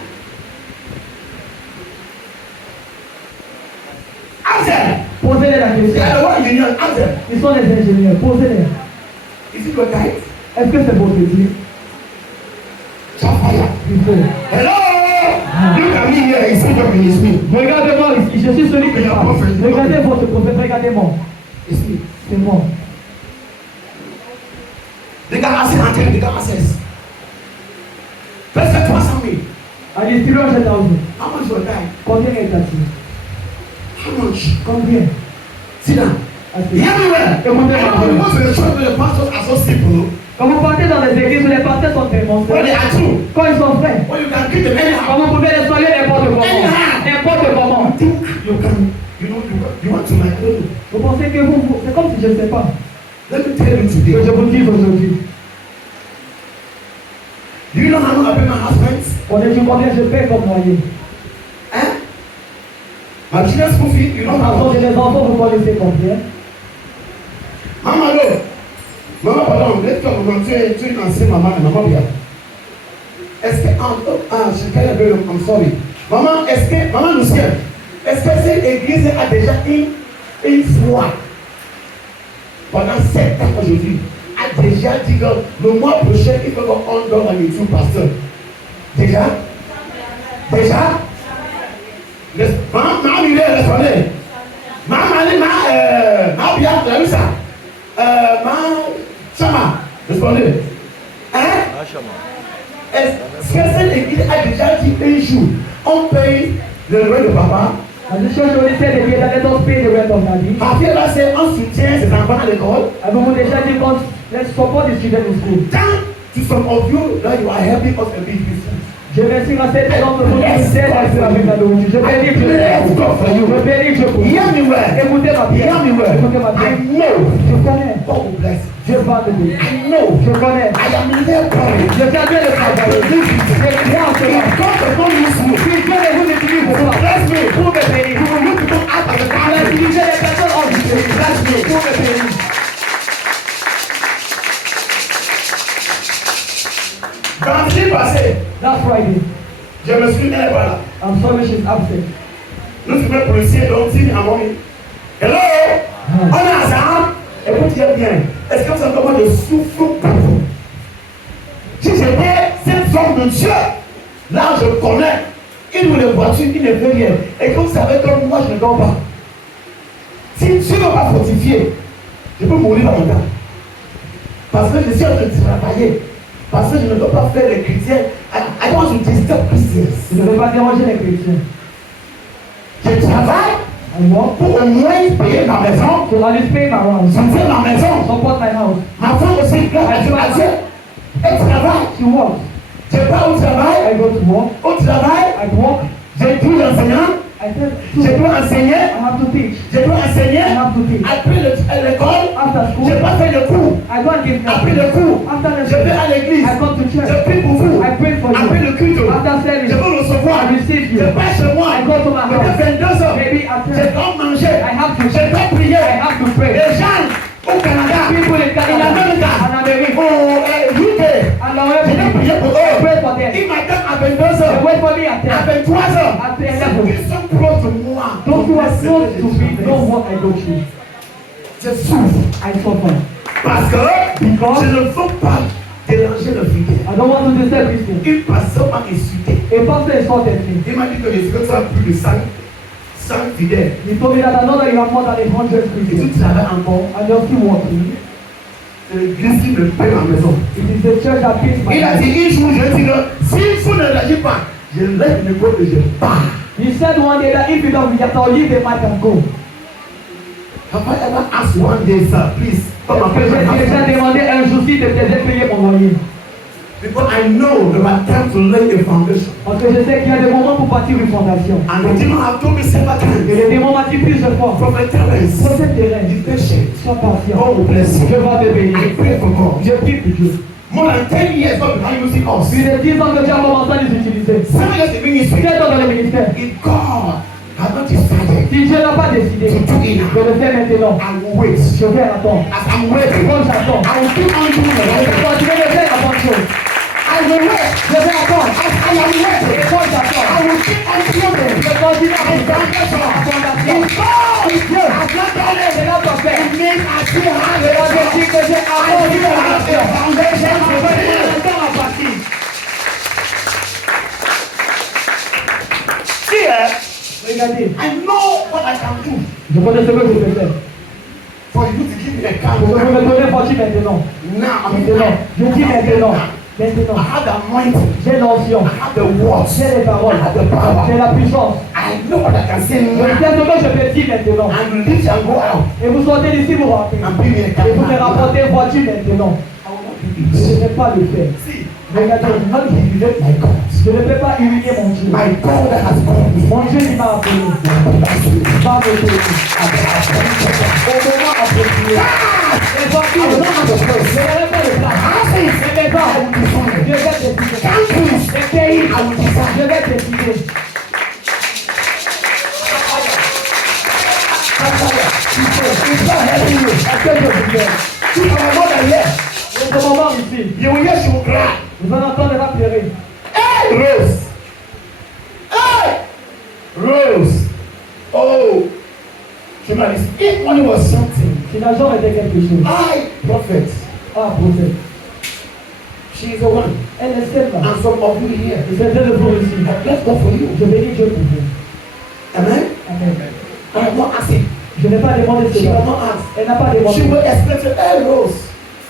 Answer. Posez-les la They question. are the one union. Answer. Ils sont les ingénieurs. Posez-les. Is it your guy? Est-ce que c'est votre dire? Fire. Il faut. Hello. Look at me here. It's not your ministry. Regardez-moi ici. Je suis celui qui parle. Regardez votre prophète. Regardez-moi. It's me. C'est moi. They got access. They got access. Let's get 300 000. À distribuer 7 000. How much your guy? Combien est assis? How much? Combien? Sit down. Assis. Hear me well. I know when you go to the church where the pastors are so simple. Quand vous partez dans les églises où les pasteurs sont très bons, When they are true. quand ils sont vrais, When you can give them anyhow. quand vous pouvez les soigner n'importe comment, n'importe comment. Think you can. You know you want to like. Vous pensez que vous, c'est comme si je ne sais pas. Let me tell you Que today. je vous dis aujourd'hui. Do you know how much I pay my house rent? Connais-tu combien je paie comme loyer? Eh? My children's school fee, you know how L'argent much? de les enfants, vous connaissez combien? Mama, no. Mama, pardon, let's talk about tu es ancienne maman et maman bien. Est-ce que, je suis I'm sorry. Maman, est-ce que, maman Lucienne, est-ce que cette église a déjà une fois, pendant 7 ans aujourd'hui, a déjà dit que le mois prochain, il faut qu'on donne un meeting pasteur? Déjà? Maman, il est répondé. Maman, bien, tu as vu ça? Chama, répondez. Hein? Est-ce que cette église a déjà dit un jour, on paye le loyer de papa? La question que je sais de bien d'aller dans ce pays de rent of daddy. Après là, c'est on soutient ses enfants à l'école. Avez-vous déjà dit qu'on let's support the students in school? Tant to some of you that you are helping us a bit with food. Je remercie à cette exemple pour nous aider à faire avec la nourriture. Je bénis Dieu. Je bénis Dieu pour vous. Hear me well. Écoutez ma Hear pierre. me well. Écoutez ma I pierre. know Je connais. God will bless. Dieu va te bénir. I know Je connais. I am laboring. Je sais bien le travail. Je crois en cela. If God does not use me, Si Dieu ne vous utilise pour ça, bless me. pour me bénir. He will look to come out of the Il a country. utilisé les personnes hors du pays. Bless me. Pour me bénir. Vendredi passé, Last Friday, je me suis dit, voilà. I'm sorry she's absent. Nous sommes policiers, donc si à mon hello, on est ensemble. Écoutez bien, est-ce que vous savez comment je souffre beaucoup? Si j'étais cette forme de Dieu, là je connais, il ouvre les voitures, il ne fait rien. Et que vous savez que moi je ne dors pas. Si Dieu ne va pas fortifier, je peux mourir dans mon temps. Parce que je suis en train de travailler. Parce que je ne dois pas faire les chrétiens. I don't want to disturb Christians. Je ne veux pas déranger les chrétiens. Je travaille I work pour au moins payer ma maison, to at least pay my rent. sortir ma maison. Support my house. Ma femme aussi, elle travaille. She works. Je pars au travail. I go to work. Au travail, I work. j'ai tout l'enseignant. I tell Je dois enseigner. I have to teach. Je dois enseigner. I have to teach. Après l'école, After je school, n'ai pas fait le cours. I go and give Après le lessons. cours, After je vais lesson, à l'église. I come to Je church. prie pour vous. I pray for Après you. le culte, After je service, peux recevoir. I receive Je you. pars chez moi. I go to my house. Peut-être 22 heures. Maybe at Je 10. dois manger. I have to Je dois prier. I have to pray. Les gens au Canada, People in Canada, en Amérique, en Amérique, au UK, alors je dois prier pour I eux. pray for them. Ils m'attendent à 22 They heures. wait for me at À 10. 23 heures. At Ils 11. sont proches de moi. Those who are close to me know what I go through. Je souffre. I suffer. Parce que Because je ne veux pas déranger le fidèle. I don't want to disturb Christians. Une personne m'a insulté. A pastor insulted me. Il m'a dit que les scriptures plus de 5 5 fidèles. He told me that another you have more than 100 Et Christians. tu travailles encore. And you're still working. C'est l'église qui me paie ma maison. It is the church that pays my Il a life. dit un jour, je dis que si vous ne réagissez pas, je lève le micro et je pars. He said one day that if you don't react, I'll leave the mic and go. Have I ever asked one day, sir, please, come and pay my J'ai déjà house? demandé un jour si tu faisais payer mon loyer. Because I know there are times to lay a foundation. Parce que je sais qu'il y a des moments pour bâtir une fondation. And the demon have told me several Et times, les démons m'ont dit plusieurs fois. Prophet Terence, Prophète terrain, be patient. sois patient. God will bless Je you. vais te bénir. I pray for God. Je prie pour Dieu. More than 10 years, God began using us. Plus de 10 ans que tu as commencé à les utiliser. 7 years in ministry. 7 ans dans le ministère. If God has not decided Si Dieu n'a pas décidé to do it de now, le faire maintenant, I will wait. je vais attendre. As I'm waiting, Comme j'attends, I will keep on doing je vais it. continuer de faire la bonne chose. I will wait. Je vais attendre. As I am Et waiting, comme j'attends, I will keep on building. je continue à My faire foundation. la fondation. If God Dieu has not done je it, n'ai pas fait. it means I still have Je it. vais dire que j'ai I encore still une have the fondation. foundation Je to vais build. longtemps à bâtir. See, Regardez, I know what I can do je connais ce que je peux faire. for you to give me a car. Je vais me donner fortune maintenant. Now, I mean, Maintenant. Je dis maintenant. I Maintenant. have the anointing. J'ai l'onction. I have the words. J'ai les paroles. I have the power. J'ai la puissance. I know what I can say Je now. sais ce que je peux dire maintenant. And you leave and go out Et vous sortez d'ici, vous rentrez. and bring me a car. Et vous me rapportez une voiture maintenant. I will not do Je ne this. vais pas le faire. See, I Regardez, cannot humiliate my God. je ne peux pas humilier mon Dieu. My God that has called me. Mon Dieu qui m'a appelé. Va me bénir. Au moment approprié. Les voitures, je n'aurai pas de place. Les maisons, je vais décider. Les pays, je vais décider. Est-ce que je vous aime? See, our mother here. Et ce moment ici, You will hear she will cry. vous allez entendre la pleurer. Hey, Rose. Hey, Rose. Oh, journalist. If money was something, Si l'argent était quelque chose, prophet, ah, prophète, she is the one. elle est celle là. And some of you here. Et c'est de vous ici. Let's go for you. Je bénis Dieu pour vous. Amen. Amen. I am not asking. Je n'ai pas demandé She cela. will not ask. Elle n'a pas She demandé. will expect it. Hey, Rose.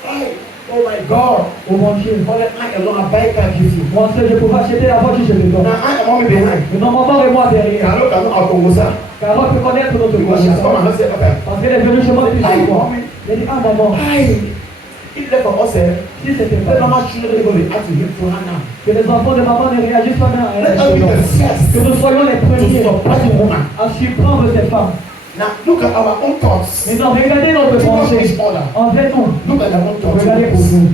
Hey, oh my God. Oh mon Dieu. Only I alone, I buy car give you. Moi, si je pouvais acheter la voiture, je le Now donne. I am only behind. Mais non, maman et moi derrière. Carlo cannot outgo ça. Car on peut connaître notre Because she has come and condition. said, okay. Parce qu'elle est venue chez moi depuis chez moi. Elle dit, ah maman, Hi. If left for us, si c'était let pas mama children go be ask to him to her now. que les enfants de maman ne réagissent pas bien à Let elle. us be the first Que nous soyons les premiers to support the woman. à surprendre ces femmes. Now look at our own thoughts. Maintenant, regardez notre Towards pensée. each other. Envers nous. Look at our own thoughts. Regardez pour nous.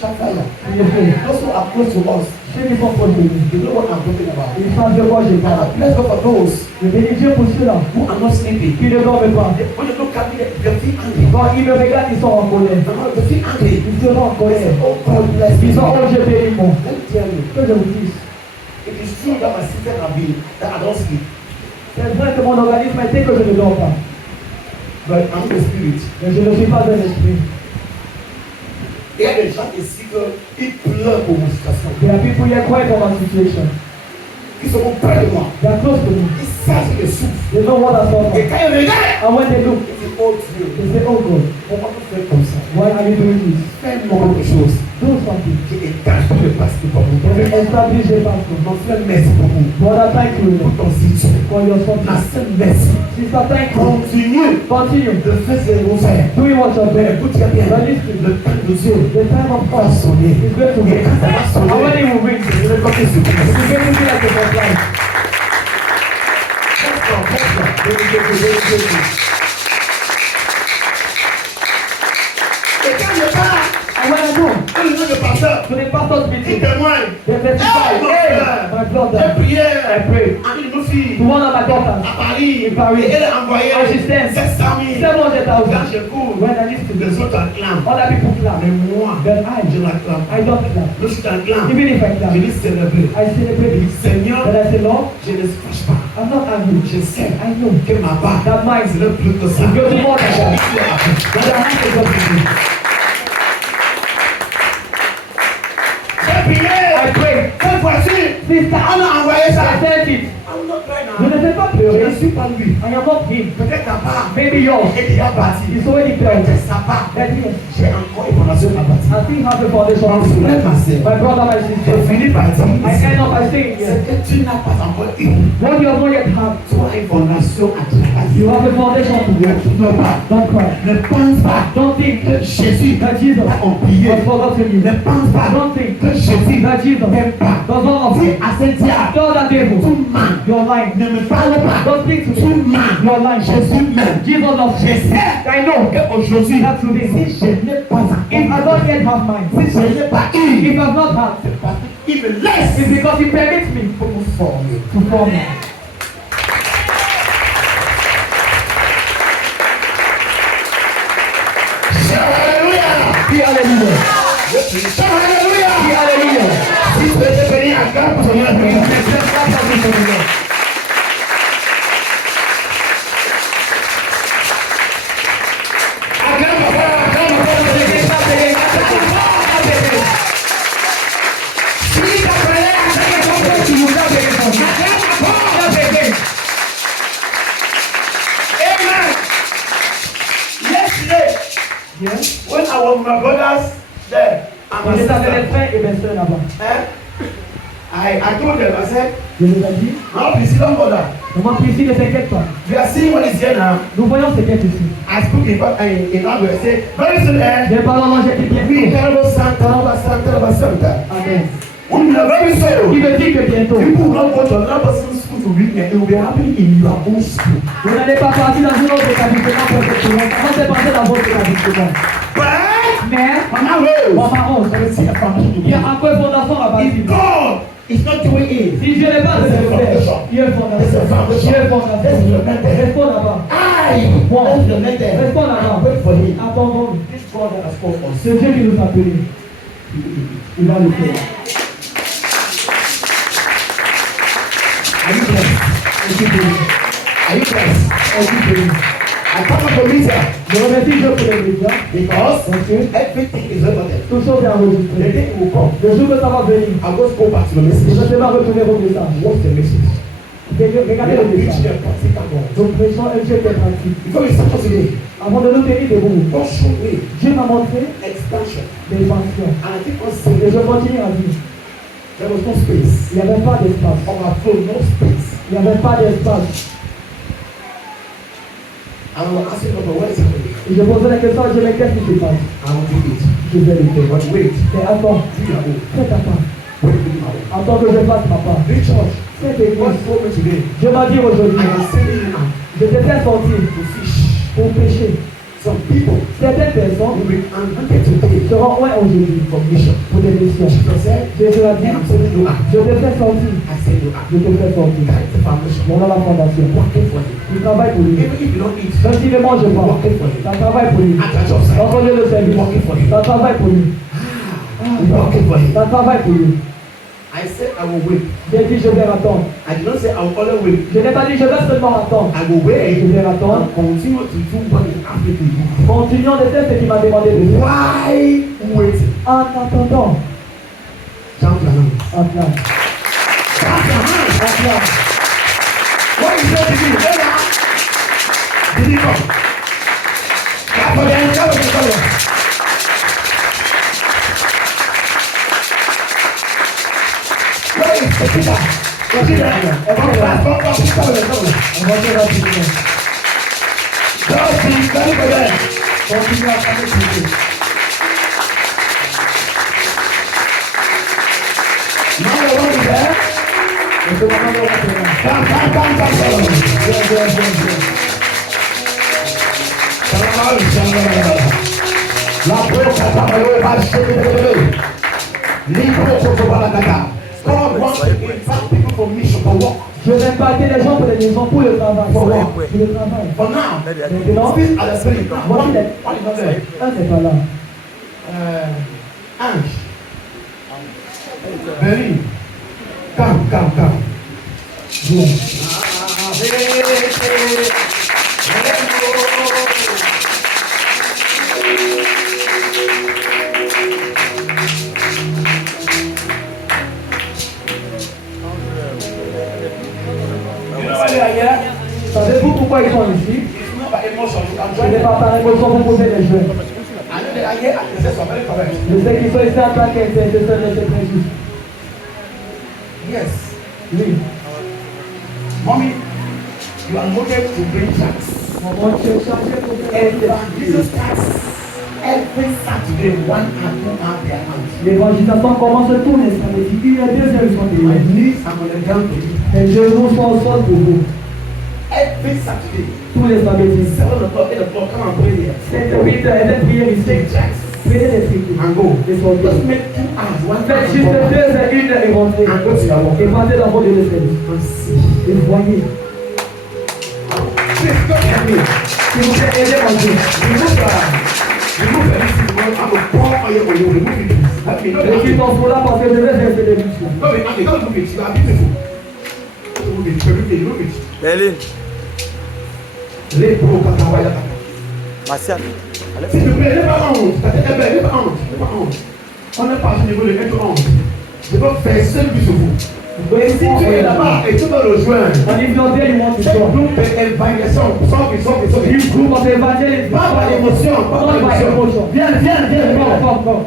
Shafaya. Priez pour Those who are close to us, ceux qui sont proches de nous. they know what I'm talking about. Ils savent de quoi je parle. Let's go for those Je bénis Dieu pour ceux-là who are not sleeping. qui ne dorment pas. When you look at me, they feel angry. Quand ils me regardent, ils sont en colère. They feel angry. Ils seront en colère. Oh God bless Ils me. sont, oh, je bénis mon. Let me tell you, Que je vous dise. it is true that my system have been that I don't sleep, C'est vrai que mon organisme était que je ne dors pas. but I'm the spirit. Mais je ne suis pas un esprit. Here the chant is secret. Il pleure pour mon situation. There are people here quiet for my situation. Ils sont près de moi. They are close to me. Ils savent ce que je souffre. They know what I suffer. Et quand ils regardent, And when they look, ils disent, oh Dieu, they say, oh God, pourquoi tu fais comme ça? why are you doing this? Fais-moi quelque chose Do something. qui étage tout le passé pour vous. Can you establish a pastor? Mon frère, merci beaucoup Brother, thank you pour ton soutien. for your Ma support. sœur, merci. Sister, thank you. Continue Continue de faire ce que vous faites. doing what you're Mais doing. écoute très bien, But listen, le temps de Dieu the time of va God sonner. is going to Et be. quand ça va And when sonner, it will ring, je vais compter sur toi. it's going to be like a surprise. Et quand je parle, And when I do, quand le nom de pasteur, to the pastor's il meeting, témoigne. they testify, Hey, mon hey, frère, my j'ai brother, prié I pray. à une de nos filles To one of my daughters, à Paris. In Paris. Et elle a envoyé Assistance. 700 000. 700,000. Quand je cours, When I listen to les this, autres acclament. other people clap. Mais moi, Then je l'acclame. I don't clap. Lorsque je t'acclame, Even if I clap, je dis célébrer. I celebrate it. Seigneur, But I say, Lord, je ne fâche pas. I'm not angry. Je sais I know que ma part, that mine c'est le plus que ça. is going to more than that. That That I have to go to do. J'ai prié. I pray. Cette fois-ci, Sister, on a envoyé pleurer ça. I said it. I'm not crying Je now. ne fais pas Je pleurer. ne suis pas lui. I am not him. Peut-être ta part Maybe yours. est déjà partie. It's already dead. Peut-être sa part. That is. J'ai encore une fondation à partir. I still have a foundation. Mon frère, ma sœur. My brother, my Je sister. finis par dire. I end up by saying C'est yes. que tu n'as pas encore eu. What you have not yet had. Tu as une fondation à travailler. You have a foundation to work. Ne pas. Don't cry. Ne pense pas Don't think que Jésus that Jesus t'a oublié. has forgotten you. Ne pense pas Don't think que Jésus that Jesus t'aime pas. does not love Dis you. à ce diable, Tell that devil, tu mens. you're lying. Ne me parle pas. Don't speak to Tu me. mens. You're lying. Jésus m'aime. Jesus loves Je you. sais I know. qu'aujourd'hui, That today, si je n'ai pas if I encore, don't yet have mine, si je n'ai pas eu, if I've not had, c'est parce qu'il me laisse it's because He permits me pour me former. to form me. Alléluia. Be hallelujah. Alléluia. Be hallelujah. Si tu veux devenir un grand pour Seigneur, Yes. when I was with my brothers there, and my Quand j'étais avec les sister, frères et mes sœurs là-bas, I told them, I said, je leur ai dit, now please don't bother. maman Priscille, ne t'inquiète pas. We are seeing what is here now. Nous voyons ce qui est ici. I spoke in language. I said, very soon, J'ai parlé en anglais, j'ai bien we dit. terrible Santa. Amen. We are very Il soon. me dit que bientôt, People will not go to another person's school to read, and it will be happening in your own school. vous n'allez pas partir dans une autre établissement pour cette chose. Avant de passer dans votre établissement. But Mais, on our road, mon marron, there is a foundation to il y a build. encore une fondation à bâtir. If God is not doing it, Si Dieu n'est pas de le faire, il y a une fondation. Il y a une fondation. Restons là-bas. Restons là-bas. wait for him. Attendons. This God that has called us, C'est Dieu qui nous a appelés. Il va le faire. are you blessed? Est-ce que Are you blessed? est-ce I come up to meet her Je remercie Dieu pour les médias. because Parce que everything is recorded. tout chose est The enregistré. day will come. Le jour que ça va venir, I'll just go back to the je message. vais retourner au message. What's the message? Regardez le Preaching message. a practical God. Nous prêchons un Dieu qui est pratique. Before we start today, Avant de nous tenir debout, God showed me Dieu m'a montré expansion. l'expansion. And I keep on Et saying je continue à dire, there was no space. il n'y avait pas d'espace. Overflow, no space. Il n'y avait pas d'espace. And we're asking God, what is happening? Et je posais la question à Dieu, mais qu'est-ce qui se passe? I will do it. Je vais le faire. But wait, Mais attends, do your own. fais ta part. Wait, do my own. Attends que je fasse ma part. This church, Cette God église, told me today, Dieu m'a dit aujourd'hui, I am sending you out je te fais sortir to fish. pour pêcher. Some people Certaines personnes will be anointed today seront loin aujourd'hui for mission. pour des missions. Jesus said, Jésus a I dit, am sending you out. je te fais sortir. I send you out. Je te fais sortir. That's the foundation. Voilà la fondation. Working for you. Tu travailles pour lui. Even if you don't eat, Même s'il ne mange pas, working for you. ça travaille pour lui. At your job site, Lorsqu'on vient le service, working for you. ça travaille pour lui. Working for you. Ça travaille pour lui. I said I will wait. J'ai dit, je vais attendre. I did not say I will always wait. Je n'ai pas dit, je vais seulement attendre. I will Je wait vais attendre. and continue to do what He asked me to do. Continuons de faire ce qu'il m'a demandé de faire. Why waiting? En attendant, Jump your hands. attends, Jump your hands. attends. What is that to do? Hey, now. Did he come? Clap for them. Clap for them. Where is the teacher? The teacher. Come back. Come back. Come back. Come back. On va faire rapidement. Just be ready for them. Continuons à faire ce qu'il faut. Now the one is there. Et ce moment, on va faire. Come, come, come, come, come. Viens, viens, viens, viens. La boca trabalhou baixo Libro Cotobalacata. God wants to invite people for mission for work. Je vais impacter les gens pour les maisons, pour le travail. Pour le travail. For now, Maintenant, still at the spirit. One is not there. un n'est pas là. Ange. Berlin. Come. Viens. Pourquoi ils sont ici? It's not by emotion. You can Ce join n'est them. pas par émotion pour poser les jeunes. I know they are here and they say some very correct. Je sais qu'ils sont ici en tant qu'intercesseurs de ce Jésus. Yes. Oui. Mommy, you are loaded to bring tracks. Maman, tu es chargé pour And faire Jesus starts every Saturday, 1 and 2 hours their hands. l'évangélisation commence tous les samedis. Il y a 2 heures, ils sont My déjà. knees are on the ground to you. Les genoux sont au sol pour vous. Every Saturday, Tous les samedis. 7 o'clock, 8 o'clock, come and pray here. 7 ou 8 heures, et prières ici. Take tracks Prenez des frites. and go. Et sortez. Just make 2 hours, 1 hour. Faites juste 2 heures, 1 heure et rentrez. And go to your work. Et partez dans votre lieu de service. And see. Et voyez. Please don't help me. S'il vous plaît, aidez-moi Dieu. Remove everything. I'm going to pour oil on you. Remove it. Help me. Les filles sont là parce que je vais verser des luxures. No, don't remove it. You are beautiful. Remove it. Remove it. Berlin. Les pros, Kakawaya. Martial. S'il te plaît, n'aie pas honte. N'aie pas honte. On n'est pas au niveau de être honte. Je veux faire seul plus sur vous. Et si tu es là-bas et tu veux rejoindre, And if you're there, you want to c'est un join. groupe d'évaluation. This group of evangelists. Pas par l'émotion, pas par Not by l'émotion. emotion. Viens. Come.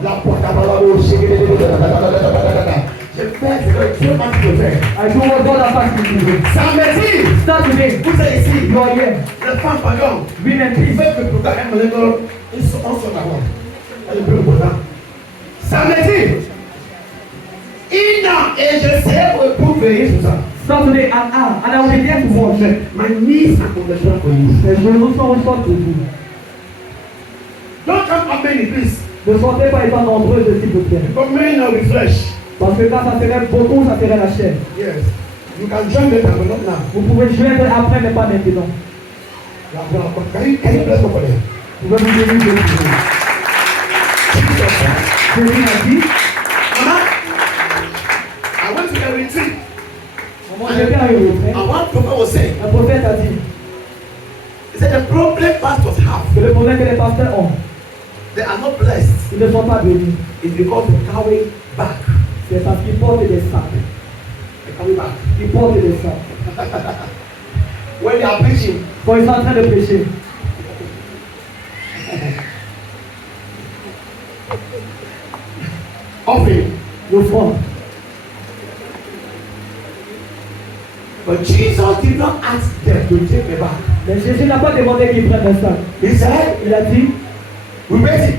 La porte à balado, je fais ce que Dieu m'a dit de faire. I do what God has asked me to do. Samedi, Start today. vous êtes ici. You are here. Les femmes, pardon. Women, Il please. fait que pour ta ils sont d'accord. Elle est plus importante. Samedi, et je sais pour veiller sur ça. Start today and I will be there to watch. My knees are on the ground for you. Les genoux sont au sol pour vous. Don't come up many, please. Ne sortez pas étant nombreux, s'il vous plaît. Because many now with flesh. Parce que quand ça serait beaucoup, ça serait la chair. Yes. You can join them, but not now. Vous pouvez joindre après, mais pas maintenant. Can you bless me for them? Vous pouvez vous bénir de Dieu. Jésus a dit, Mama, I went to a retreat. maman, j'étais à Europe. And one prophet was saying, Un prophète a dit he said the problem pastors have, que le problème que les pasteurs ont, they are not blessed. ils ne sont pas bénis. It's because they carry back. C'est parce qu'ils portent des sacs. They carry back. Ils portent des sacs. When they are preaching, Quand ils sont en train de prêcher, offering. l'offrande. But Jesus did not ask them to take the back. Mais Jésus n'a pas demandé qu'ils prennent un sac. He said, Il a dit, we wait it.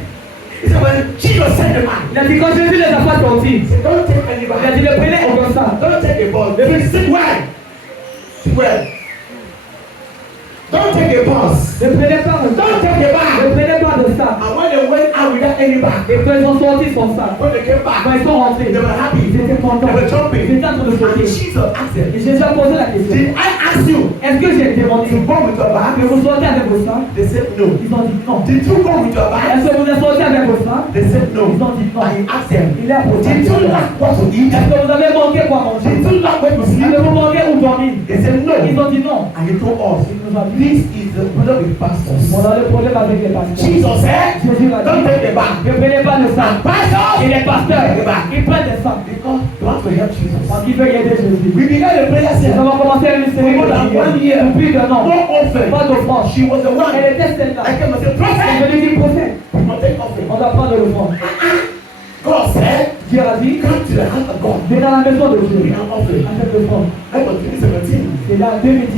He said, when Jesus sent the man, il a dit quand Jésus les a pas sortis, he said, don't take any il a back. dit ne prenez aucun sac. Don't take a ball. Please sit well. Sit well. Don't take a bus. Ne prenez pas un Don't sac. take a bag. Ne prenez pas de sac. And when they went out without any bag, Et quand ils ont sorti son sac, when they came quand back, ils sont rentrés, they were happy. ils étaient contents. They were Ils jumping. étaient en train de And sauter. Jesus asked them, Et Jésus a posé la question. did I ask you Est-ce que j'ai demandé to go with your que bag? vous sortez avec vos sacs? They said no. Ils ont dit non. Did you go with your bag? Est-ce que vous êtes sortis avec vos sacs? They said no. Ils ont dit non. And he asked them, Il a posé did la you question. lack what to eat? Est-ce que vous avez manqué quoi manger? Did you lack where to Est-ce sleep? que vous manquez où dormir? They said no. Ils ont dit non. And he told us, Il nous a dit, this is the problem with pastors. on a le problème avec les pasteurs. Jesus said, Jésus a don't dit, take the bag. ne prenez pas de sac. Pastors, Et les pasteurs, ils prennent des sacs. because they want to help Jesus. Parce qu'ils veulent aider Jésus. We began the prayer Nous session. avons commencé à une série For more than 1 year. de plus d'un an. No offering. Pas d'offrande. She was the one. Elle était celle-là. I came and said, Et prophet, je lui dis, prophète, we must take offering. on doit prendre l'offrande. God said, Dieu a dit, come to the house of God. viens dans la maison de Dieu. Bring an offering. Avec l'offrande. That was 2017. C'est là 2017.